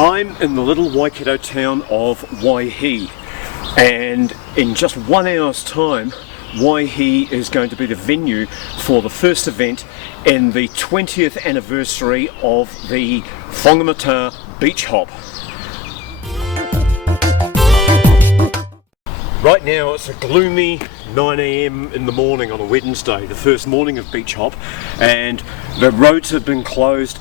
I'm in the little Waikato town of Waihi, and in just 1 hour's time Waihi is going to be the venue for the first event in the 20th anniversary of the Whamgamata Beach Hop. Right now it's a gloomy 9 AM in the morning on a Wednesday, the first morning of Beach Hop, and the roads have been closed,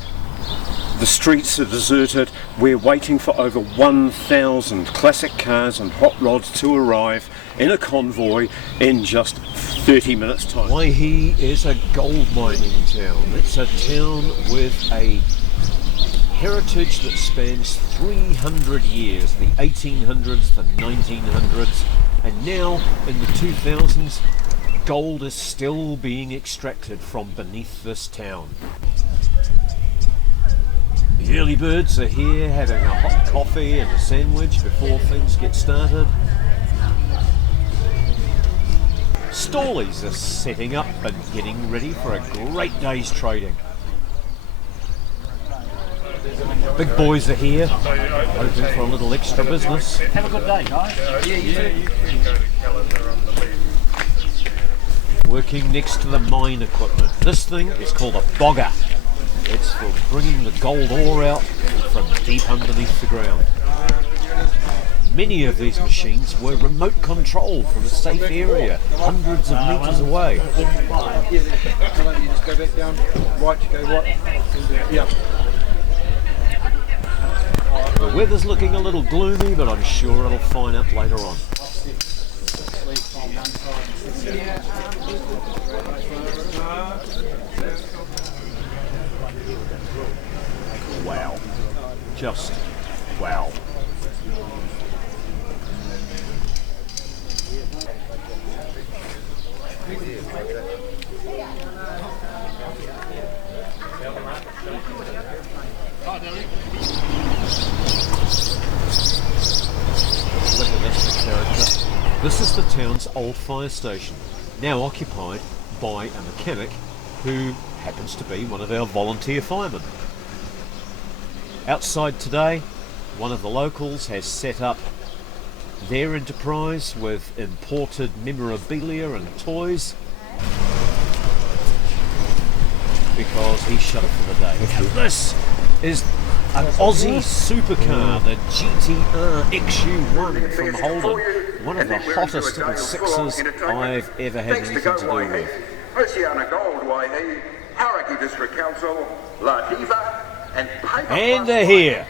the streets are deserted. We're waiting for over 1,000 classic cars and hot rods to arrive in a convoy in just 30 minutes time. Waihi is a gold mining town. It's a town with a heritage that spans 300 years, the 1800s, the 1900s, and now in the 2000s, gold is still being extracted from beneath this town. The early birds are here having a hot coffee and a sandwich before things get started. Stallies are setting up and getting ready for a great day's trading. Big boys are here, hoping for a little extra business. Have a good day, guys. Working next to the mine equipment. This thing is called a bogger. It's for bringing the gold ore out from deep underneath the ground. Many of these machines were remote controlled from a safe area, hundreds of metres away. The weather's looking a little gloomy, but I'm sure it'll fine up later on. Wow. Just wow. Look at this for character. This is the town's old fire station, now occupied by a mechanic who happens to be one of our volunteer firemen. Outside today, one of the locals has set up their enterprise with imported memorabilia and toys because he's shut it for the day. And this is an Aussie supercar, the GTR XU1 from Holden, one of the hottest little sixes I've ever had anything to do with. Oceana Gold, Waihi, Hauraki District Council, La Diva, and they're here.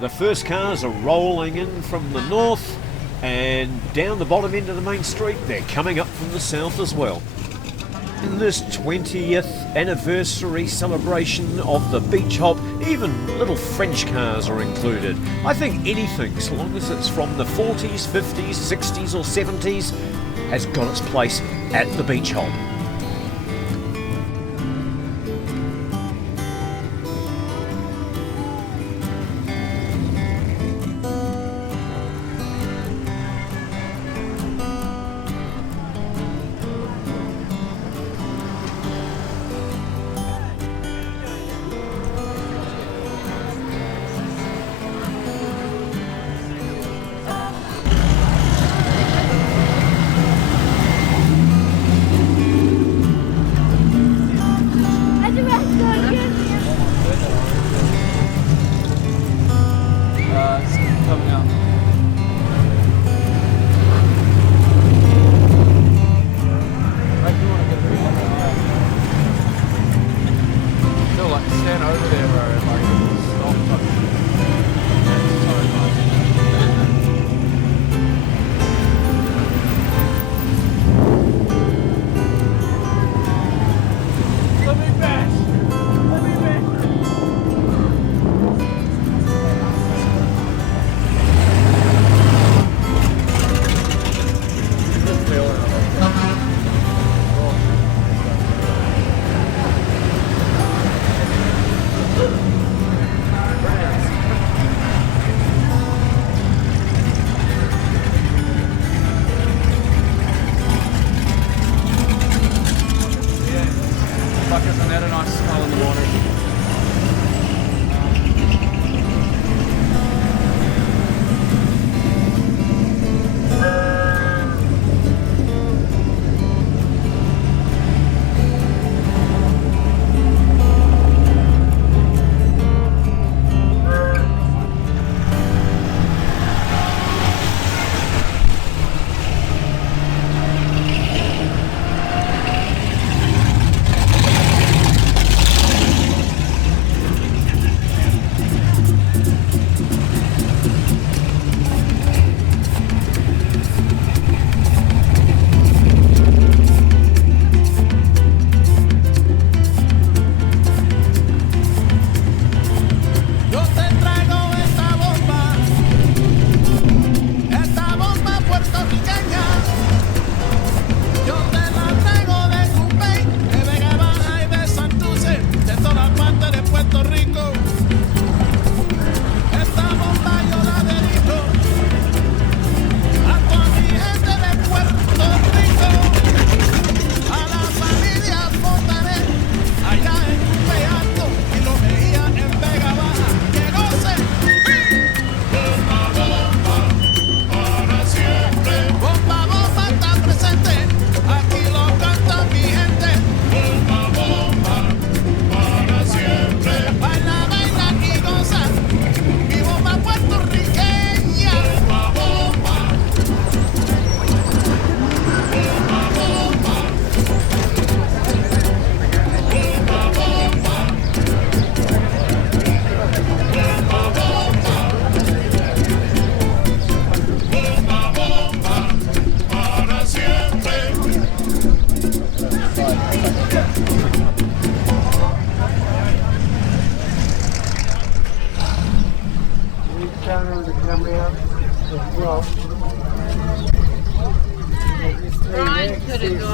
The first cars are rolling in from the north and down the bottom end of the main street. They're coming up from the south as well. In this 20th anniversary celebration of the Beach Hop, even little French cars are included. I think anything, so long as it's from the 40s, 50s, 60s or 70s, has got its place at the Beach Hop.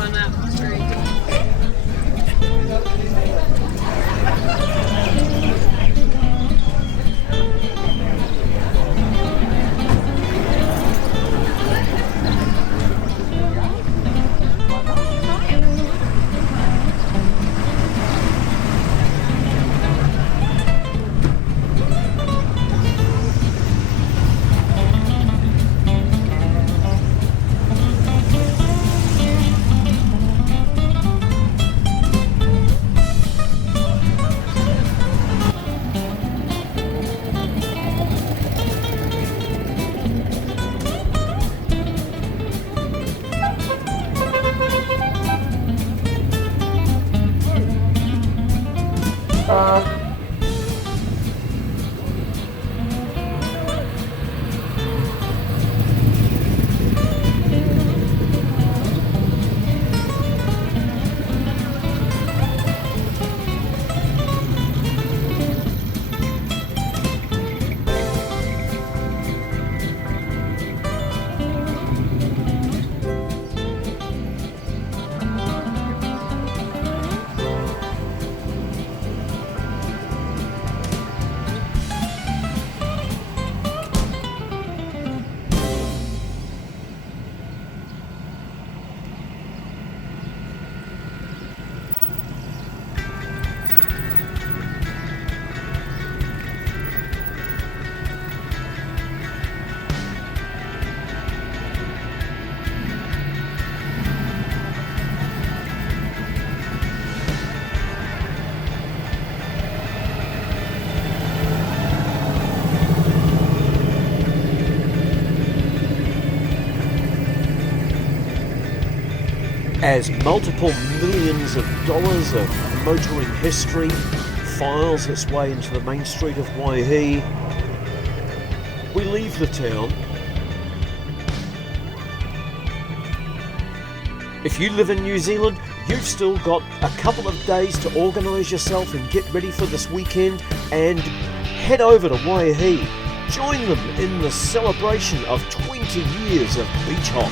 one up through. As multiple millions of dollars of motoring history files its way into the main street of Waihi, we leave the town. If you live in New Zealand, you've still got a couple of days to organise yourself and get ready for this weekend and head over to Waihi. Join them in the celebration of 20 years of beach hop.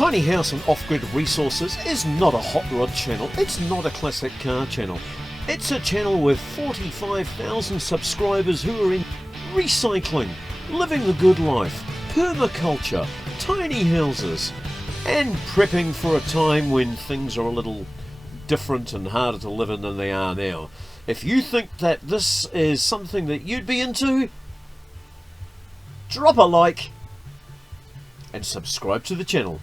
Tiny House and Off-Grid Resources is not a hot rod channel, it's not a classic car channel. It's a channel with 45,000 subscribers who are in recycling, living the good life, permaculture, tiny houses, and prepping for a time when things are a little different and harder to live in than they are now. If you think that this is something that you'd be into, drop a like and subscribe to the channel.